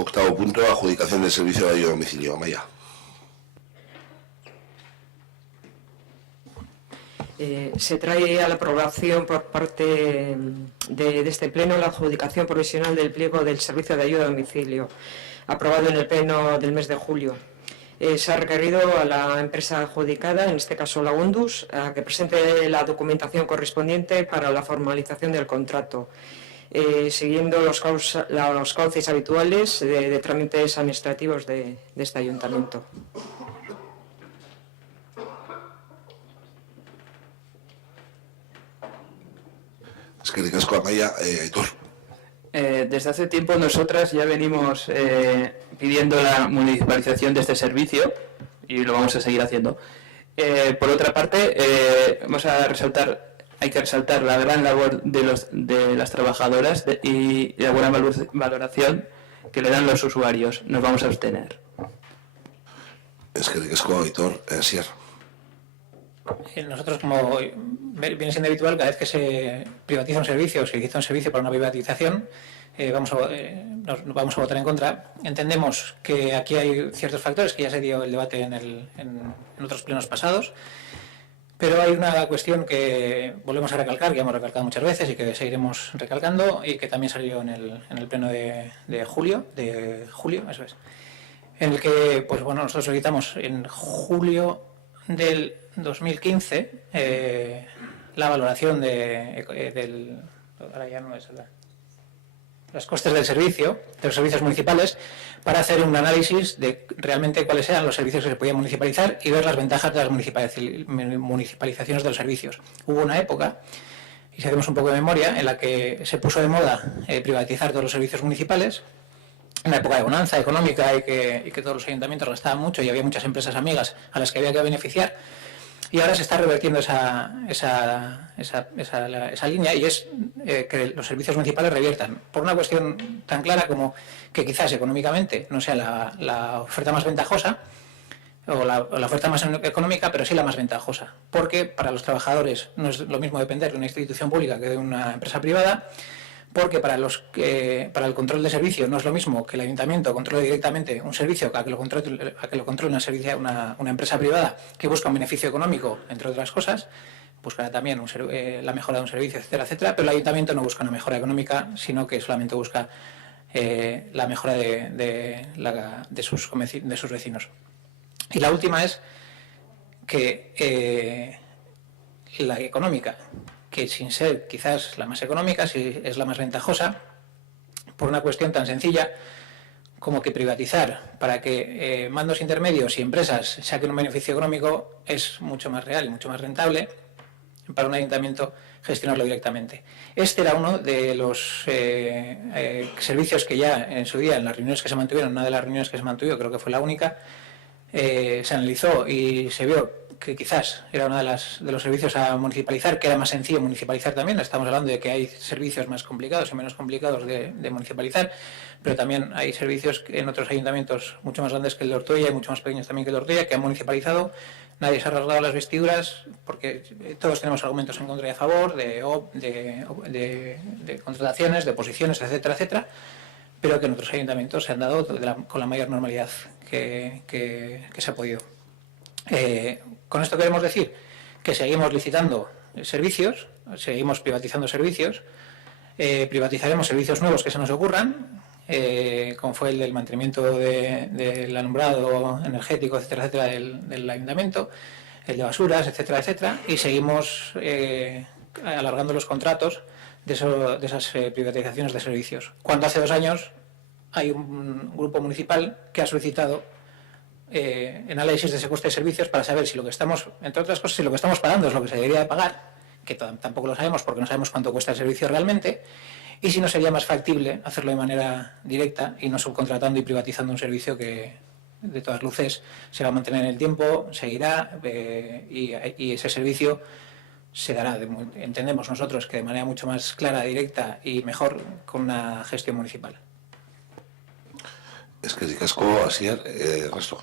Octavo punto, adjudicación del servicio de ayuda a domicilio. Amaya. Se trae a la aprobación por parte de este Pleno la adjudicación provisional del pliego del servicio de ayuda a domicilio, aprobado en el Pleno del mes de julio. Se ha requerido a la empresa adjudicada, en este caso la UNDUS, a que presente la documentación correspondiente para la formalización del contrato, siguiendo los cauces habituales de trámites administrativos de este ayuntamiento. Es que ricasco, Amaya. Aitor. Desde hace tiempo nosotras ya venimos pidiendo la municipalización de este servicio y lo vamos a seguir haciendo. Por otra parte, hay que resaltar la gran labor de las trabajadoras y la buena valoración que le dan los usuarios. Nos vamos a abstener. Es que ricasco, Aitor. Asier. Nosotros, como viene siendo habitual, cada vez que se privatiza un servicio o se licita un servicio para una privatización, vamos a votar en contra. Entendemos que aquí hay ciertos factores, que ya se dio el debate en otros plenos pasados, pero hay una cuestión que volvemos a recalcar, que hemos recalcado muchas veces y que seguiremos recalcando, y que también salió en el pleno de julio, eso es, en el que, pues bueno, nosotros solicitamos en julio del 2015 la valoración ahora ya no es los costes del servicio, de los servicios municipales, para hacer un análisis de realmente cuáles eran los servicios que se podían municipalizar y ver las ventajas de las municipalizaciones de los servicios. Hubo una época, y si hacemos un poco de memoria, en la que se puso de moda privatizar todos los servicios municipales, en la época de bonanza económica y que todos los ayuntamientos gastaban mucho y había muchas empresas amigas a las que había que beneficiar, y ahora se está revertiendo esa línea, y es que los servicios municipales reviertan por una cuestión tan clara como que quizás económicamente no sea la oferta más ventajosa o la oferta más económica, pero sí la más ventajosa, porque para los trabajadores no es lo mismo depender de una institución pública que de una empresa privada, porque para el control de servicio no es lo mismo que el ayuntamiento controle directamente un servicio a que lo controle una empresa privada que busca un beneficio económico, entre otras cosas, buscará también la mejora de un servicio, etcétera, etcétera, pero el ayuntamiento no busca una mejora económica, sino que solamente busca la mejora de sus vecinos. Y la última es que la económica, que sin ser quizás la más económica, sí es la más ventajosa, por una cuestión tan sencilla como que privatizar para que mandos intermedios y empresas saquen un beneficio económico es mucho más real y mucho más rentable para un ayuntamiento gestionarlo directamente. Este era uno de los servicios que ya en su día, en las reuniones que se mantuvieron, una de las reuniones que se mantuvo, creo que fue la única, se analizó y se vio que quizás era uno de los servicios a municipalizar, que era más sencillo municipalizar también. Estamos hablando de que hay servicios más complicados y menos complicados de municipalizar, pero también hay servicios en otros ayuntamientos mucho más grandes que el de Ortuella y mucho más pequeños también que el de Ortuella, que han municipalizado. Nadie se ha rasgado las vestiduras, porque todos tenemos argumentos en contra y a favor de contrataciones, de oposiciones, etcétera, etcétera, pero que en otros ayuntamientos se han dado con la mayor normalidad que se ha podido. Con esto queremos decir que seguimos licitando servicios, seguimos privatizando servicios, privatizaremos servicios nuevos que se nos ocurran, como fue el del mantenimiento del alumbrado energético, etcétera, etcétera, del ayuntamiento, el de basuras, etcétera, etcétera, y seguimos alargando los contratos de esas privatizaciones de servicios. Cuando hace 2 años hay un grupo municipal que ha solicitado análisis de ese coste de servicios para saber si lo que estamos, entre otras cosas, si lo que estamos pagando es lo que se debería de pagar, que tampoco lo sabemos porque no sabemos cuánto cuesta el servicio realmente, y si no sería más factible hacerlo de manera directa y no subcontratando y privatizando un servicio que de todas luces se va a mantener en el tiempo, seguirá, y ese servicio se dará, entendemos nosotros, que de manera mucho más clara, directa y mejor con una gestión municipal. Es que ricasco, Asier, resto.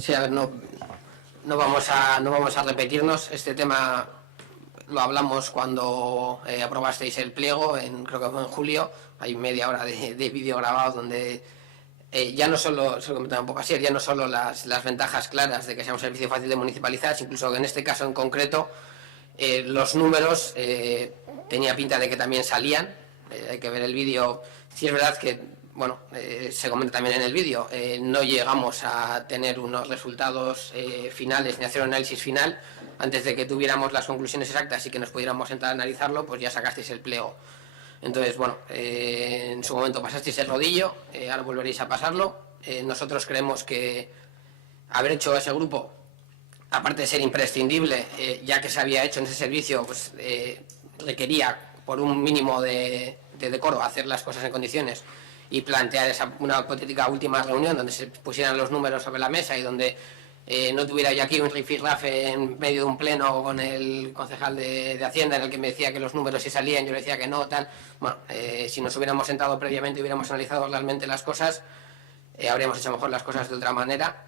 Sí, a ver, no vamos a repetirnos. Este tema lo hablamos cuando aprobasteis el pliego, creo que fue en julio. Hay media hora de vídeo grabado donde ya no solo, se lo comentaba un poco así, ya no solo las ventajas claras de que sea un servicio fácil de municipalizar, incluso que en este caso en concreto los números tenía pinta de que también salían. Hay que ver el vídeo. Sí es verdad que, bueno, se comenta también en el vídeo, no llegamos a tener unos resultados finales ni hacer un análisis final. Antes de que tuviéramos las conclusiones exactas y que nos pudiéramos entrar a analizarlo, pues ya sacasteis el pliego. Entonces, bueno, en su momento pasasteis el rodillo, ahora volveréis a pasarlo. Nosotros creemos que haber hecho ese grupo, aparte de ser imprescindible, ya que se había hecho en ese servicio, pues requería, por un mínimo de decoro, hacer las cosas en condiciones y plantear una hipotética última reunión donde se pusieran los números sobre la mesa y donde no tuviera yo aquí un rifirrafe en medio de un pleno con el concejal de Hacienda en el que me decía que los números sí salían, yo le decía que no, tal. Bueno, si nos hubiéramos sentado previamente y hubiéramos analizado realmente las cosas, habríamos hecho mejor las cosas de otra manera.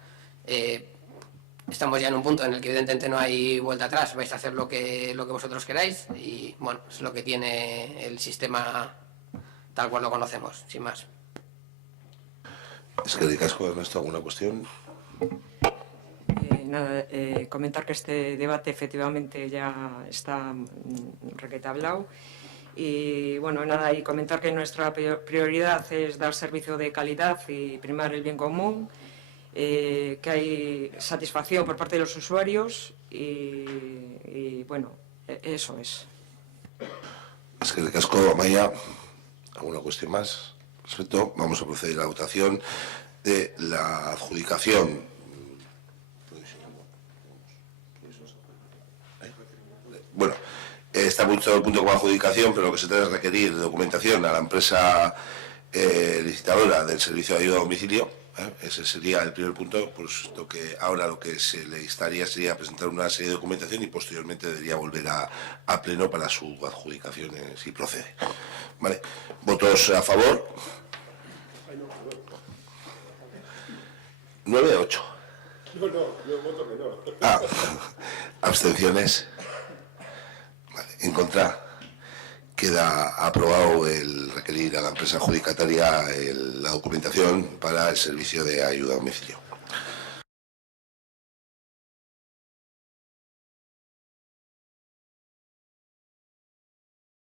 Estamos ya en un punto en el que evidentemente no hay vuelta atrás, vais a hacer lo que vosotros queráis y bueno, es lo que tiene el sistema tal cual lo conocemos, sin más. Es que de casco, Ernesto, ¿alguna cuestión? Nada, comentar que este debate efectivamente ya está requete hablado y bueno, nada, y comentar que nuestra prioridad es dar servicio de calidad y primar el bien común, que hay satisfacción por parte de los usuarios y bueno, eso es. Es que de casco, Maya, ¿alguna cuestión más? Perfecto, vamos a proceder a la votación de la adjudicación. Bueno, está puesto el punto como adjudicación, pero lo que se trata es requerir documentación a la empresa licitadora del servicio de ayuda a domicilio. Ese sería el primer punto, puesto que ahora lo que se le instaría sería presentar una serie de documentación y posteriormente debería volver a pleno para su adjudicación, si procede. Vale. ¿Votos a favor? 9-8. No, yo voto que no. Ah, abstenciones. Vale. En contra. Queda aprobado el requerir a la empresa adjudicataria la documentación para el servicio de ayuda a domicilio.